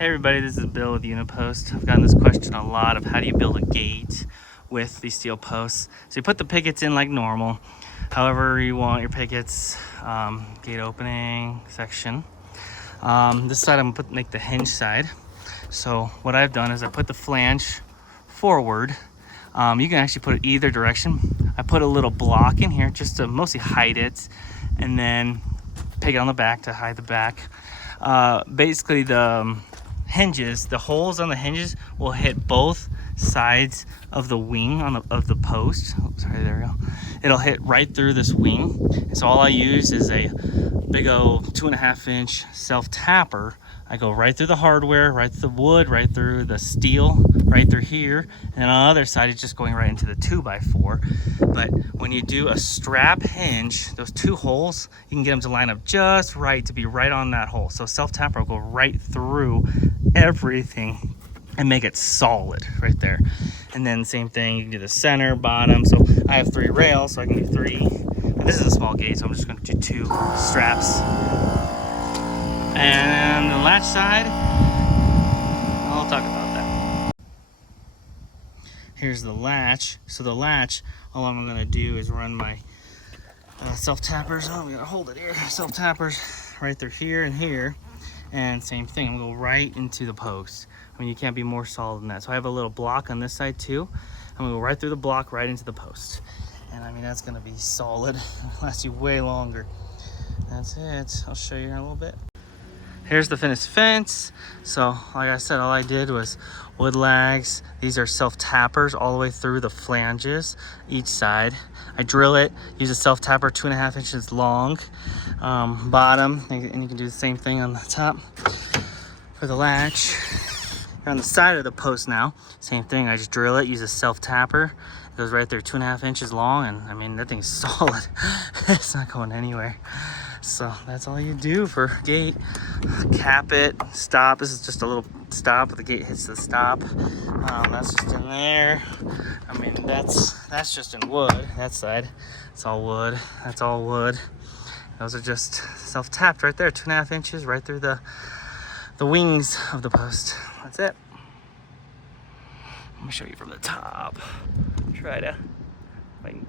Hey everybody, this is Bill with UniPost. I've gotten this question a lot of how do you build a gate with these steel posts. So you put the pickets in like normal, however you want your pickets, gate opening section. This side I'm gonna make the hinge side. So what I've done is I put the flange forward. You can actually put it either direction. I put a little block in here just to mostly hide it, and then peg it on the back to hide the back. Basically the hinges, the holes on the hinges will hit both sides of the wing of the post. Oh, sorry, there we go. It'll hit right through this wing. And so all I use is a big old 2.5 inch self tapper. I go right through the hardware, right through the wood, right through the steel, right through here. And on the other side, it's just going right into the 2x4. But when you do a strap hinge, those two holes, you can get them to line up just right to be right on that hole. So self tapper will go right through everything and make it solid right there. And then same thing, you can do the center, bottom. So I have 3 rails, so I can do 3. But this is a small gate, so I'm just going to do 2 straps. And the latch side, I'll talk about that. Here's the latch. So the latch, all I'm going to do is run my self tappers. Oh, we gotta hold it here. Self tappers right through here and here. And same thing, I'm gonna go right into the post. I mean, you can't be more solid than that. So I have a little block on this side too. I'm gonna go right through the block, right into the post. And I mean, that's gonna be solid. It'll last you way longer. That's it. I'll show you in a little bit. Here's the finished fence. So like I said, all I did was wood lags. These are self tappers all the way through the flanges, each side. I drill it, use a self tapper 2.5 inches long, bottom, and you can do the same thing on the top for the latch. On the side of the post now, same thing. I just drill it, use a self tapper. It goes right there, 2.5 inches long, and I mean, that thing's solid. It's not going anywhere. So that's all you do for gate. Cap it, stop. This is just a little stop. The gate hits the stop. That's just in there. I mean, that's just in wood. That side, it's all wood. That's all wood. Those are just self-tapped right there, 2.5 inches right through the wings of the post. That's it. Let me show you from the top. Try to, if I can get